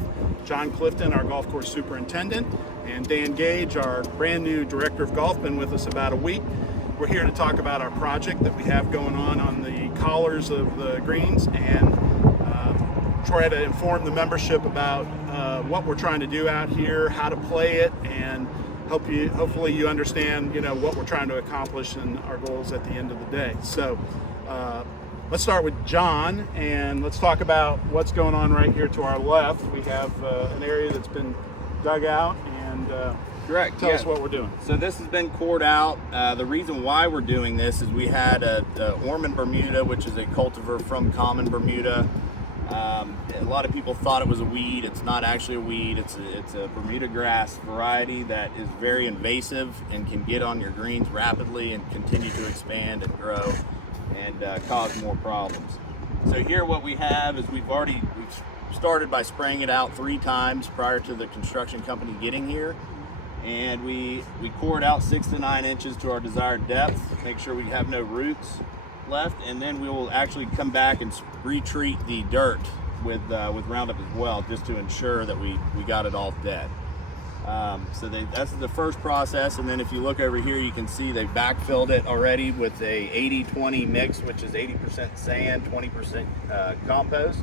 with John Clifton, our golf course superintendent, and Dan Gage, our brand new director of golf, been with us about a week. We're here to talk about our project that we have going on the collars of the greens, and try to inform the membership about what we're trying to do out here, how to play it, and hopefully you understand, what we're trying to accomplish and our goals at the end of the day. So let's start with John, and let's talk about what's going on right here to our left. We have an area that's been dug out, and correct. Tell us what we're doing. So this has been cored out. The reason why we're doing this is we had a Ormond Bermuda, which is a cultivar from common Bermuda. A lot of people thought it was a weed. It's not actually a weed. It's a Bermuda grass variety that is very invasive and can get on your greens rapidly and continue to expand and grow and cause more problems. So here what we have is we've started by spraying it out 3 times prior to the construction company getting here. And we cored out 6 to 9 inches to our desired depth, make sure we have no roots left, and then we will actually come back and retreat the dirt with Roundup as well, just to ensure that we got it all dead. So that's the first process, and then if you look over here, you can see they backfilled it already with a 80-20 mix, which is 80% sand, 20% compost,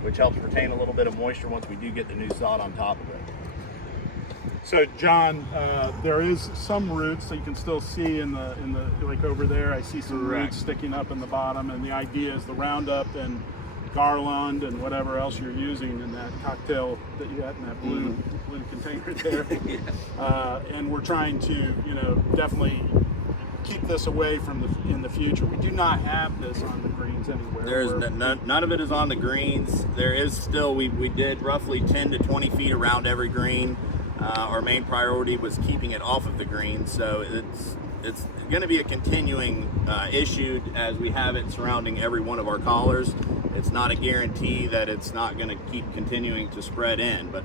which helps retain a little bit of moisture once we do get the new sod on top of it. So John, there is some roots that you can still see in the like over there. I see some roots sticking up in the bottom, and the idea is the Roundup and Garland and whatever else you're using in that cocktail that you had in that blue container there. And we're trying to, definitely keep this away from in the future. We do not have this on the greens anywhere. There is none of it is on the greens. There is still, we did roughly 10 to 20 feet around every green. Our main priority was keeping it off of the green, so it's going to be a continuing issue as we have it surrounding every one of our collars. It's not a guarantee that it's not going to keep continuing to spread in, but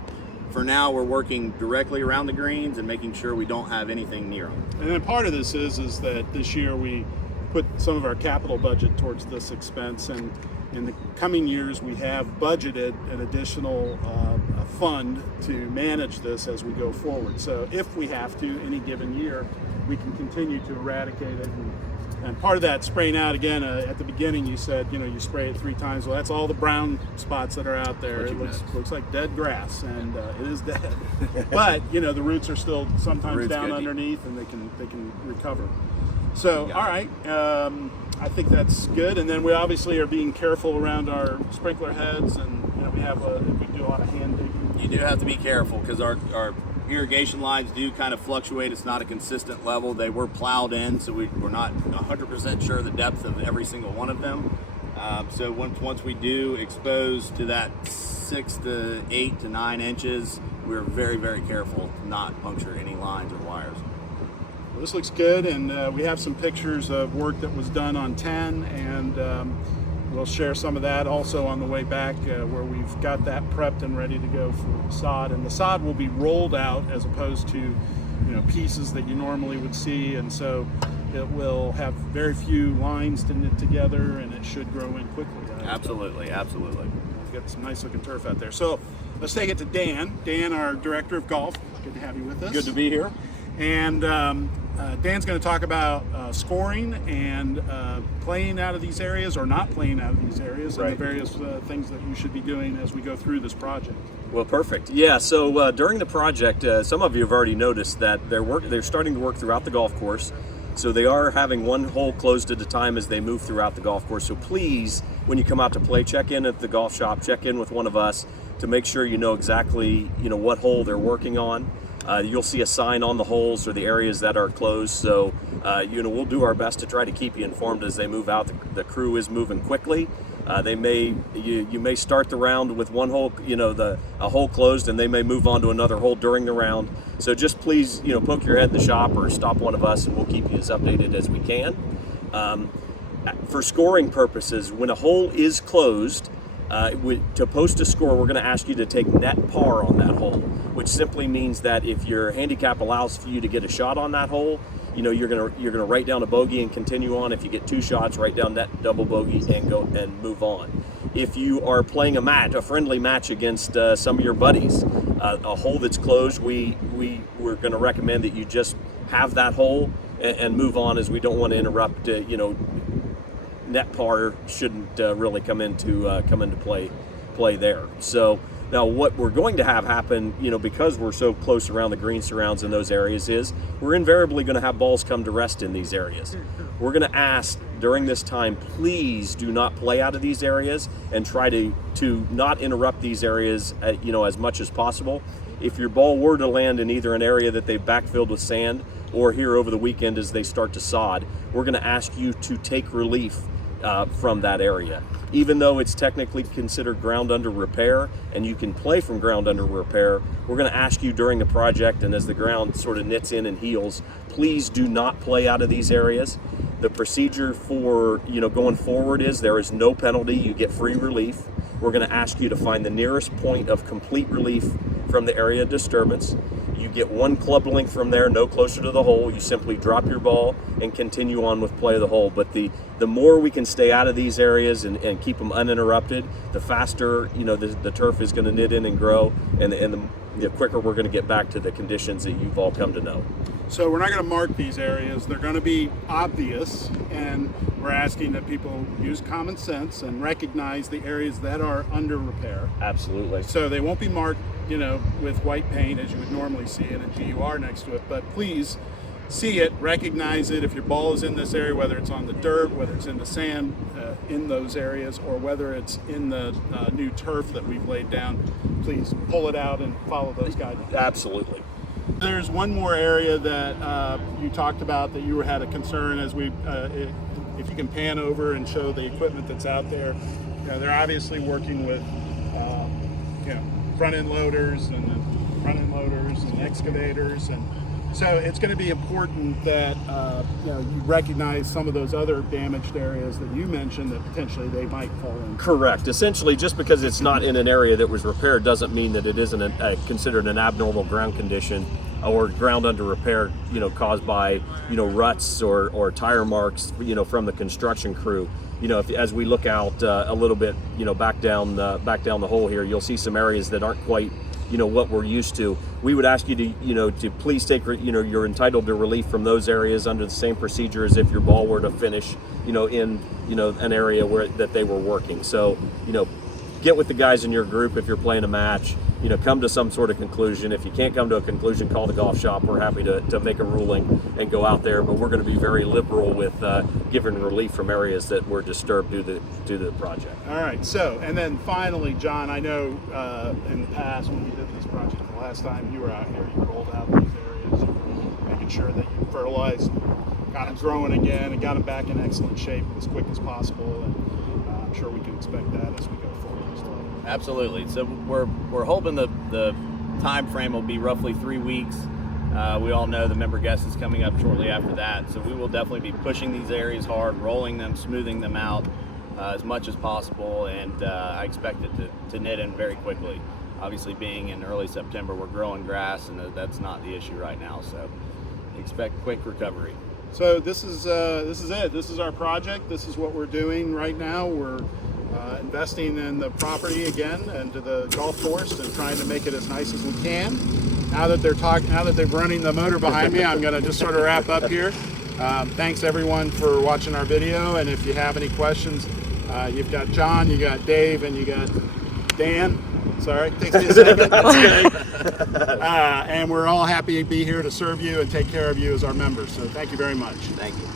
for now we're working directly around the greens and making sure we don't have anything near them. And then part of this is that this year we put some of our capital budget towards this expense, and in the coming years we have budgeted an additional fund to manage this as we go forward. So if we have to, any given year, we can continue to eradicate it. And part of that spraying out, again, at the beginning you said, you spray it 3 times. Well, that's all the brown spots that are out there. It looks like dead grass, and it is dead. But, the roots are still sometimes down underneath, and they can recover. So, all right, I think that's good. And then we obviously are being careful around our sprinkler heads, and we do a lot of hand digging. You do have to be careful because our irrigation lines do kind of fluctuate. It's not a consistent level. They were plowed in, so we're not 100% sure the depth of every single one of them. So once we do expose to that 6 to 8 to 9 inches, we're very, very careful to not puncture any lines or wires. Well, this looks good, and we have some pictures of work that was done on 10, and we'll share some of that also on the way back where we've got that prepped and ready to go for sod. And the sod will be rolled out as opposed to pieces that you normally would see, and so it will have very few lines to knit together, and it should grow in quickly. Absolutely. We've got some nice looking turf out there. So let's take it to Dan. Dan, our director of golf. Good to have you with us. Good to be here. And Dan's going to talk about scoring and playing out of these areas or not playing out of these areas, and the various things that you should be doing as we go through this project. Well, perfect. Yeah, so during the project, some of you have already noticed that they're starting to work throughout the golf course. So they are having one hole closed at a time as they move throughout the golf course. So please, when you come out to play, check in at the golf shop, check in with one of us to make sure you know exactly what hole they're working on. You'll see a sign on the holes or the areas that are closed. So, we'll do our best to try to keep you informed as they move out. The crew is moving quickly. You may start the round with one hole, a hole closed, and they may move on to another hole during the round. So just please, poke your head in the shop or stop one of us, and we'll keep you as updated as we can. For scoring purposes, when a hole is closed, to post a score, we're going to ask you to take net par on that hole, which simply means that if your handicap allows for you to get a shot on that hole, you're gonna write down a bogey and continue on. If you get 2 shots, write down net double bogey and go and move on. if you are playing a friendly match against some of your buddies, a hole that's closed, we're going to recommend that you just have that hole and move on, as we don't want to interrupt. Net par shouldn't really come into play there. So now what we're going to have happen, because we're so close around the green surrounds in those areas, is we're invariably going to have balls come to rest in these areas. We're going to ask during this time, please do not play out of these areas, and try to not interrupt these areas as much as possible. If your ball were to land in either an area that they've backfilled with sand, or here over the weekend as they start to sod, we're going to ask you to take relief from that area. Even though it's technically considered ground under repair and you can play from ground under repair, we're going to ask you during the project, and as the ground sort of knits in and heals, please do not play out of these areas. The procedure for going forward is there is no penalty. You get free relief. We're going to ask you to find the nearest point of complete relief from the area of disturbance. You get one club length from there, no closer to the hole. You simply drop your ball and continue on with play of the hole. But the more we can stay out of these areas and keep them uninterrupted, the faster the turf is going to knit in and grow, and the quicker we're going to get back to the conditions that you've all come to know. So we're not going to mark these areas. They're going to be obvious, and we're asking that people use common sense and recognize the areas that are under repair. Absolutely. So they won't be marked, with white paint as you would normally see it, and GUR next to it. But please see it, recognize it. If your ball is in this area, whether it's on the dirt, whether it's in the sand in those areas, or whether it's in the new turf that we've laid down, please pull it out and follow those guidelines. Absolutely. There's one more area that you talked about that you had a concern as we, if you can pan over and show the equipment that's out there. They're obviously working with, front end loaders and excavators, and so it's going to be important that you recognize some of those other damaged areas that you mentioned that potentially they might fall in. Correct. Essentially, just because it's not in an area that was repaired doesn't mean that it isn't considered an abnormal ground condition or ground under repair, caused by, ruts or tire marks, from the construction crew. As we look out a little bit, back down the hole here, you'll see some areas that aren't quite, what we're used to. We would ask you to please take, you're entitled to relief from those areas under the same procedure as if your ball were to finish, in, an area that they were working. So, get with the guys in your group if you're playing a match. Come to some sort of conclusion. If you can't come to a conclusion, call the golf shop. We're happy to make a ruling and go out there, but we're going to be very liberal with giving relief from areas that were disturbed due to the project. All right, so, and then finally, John, I know in the past when you did this project the last time you were out here, you rolled out these areas, making sure that you fertilized, got them growing again, and got them back in excellent shape as quick as possible, and I'm sure we can expect that as we go forward as well. Absolutely. So we're hoping the time frame will be roughly 3 weeks. We all know the member guest is coming up shortly after that, so we will definitely be pushing these areas hard, rolling them, smoothing them out as much as possible, and I expect it to knit in very quickly. Obviously, being in early September, we're growing grass, and that's not the issue right now, so expect quick recovery. So this is it. This is our project. This is what we're doing right now. We're investing in the property again and to the golf course and trying to make it as nice as we can. Now that they're running the motor behind me, I'm going to just sort of wrap up here. Thanks everyone for watching our video, and if you have any questions, you've got John, you got Dave, and you got Dan. Sorry, takes me a second. And we're all happy to be here to serve you and take care of you as our members. So thank you very much. Thank you.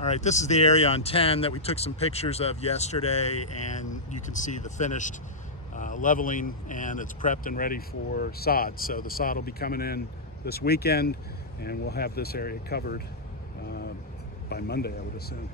All right, this is the area on 10 that we took some pictures of yesterday, and you can see the finished leveling, and it's prepped and ready for sod. So the sod will be coming in this weekend, and we'll have this area covered by Monday, I would assume.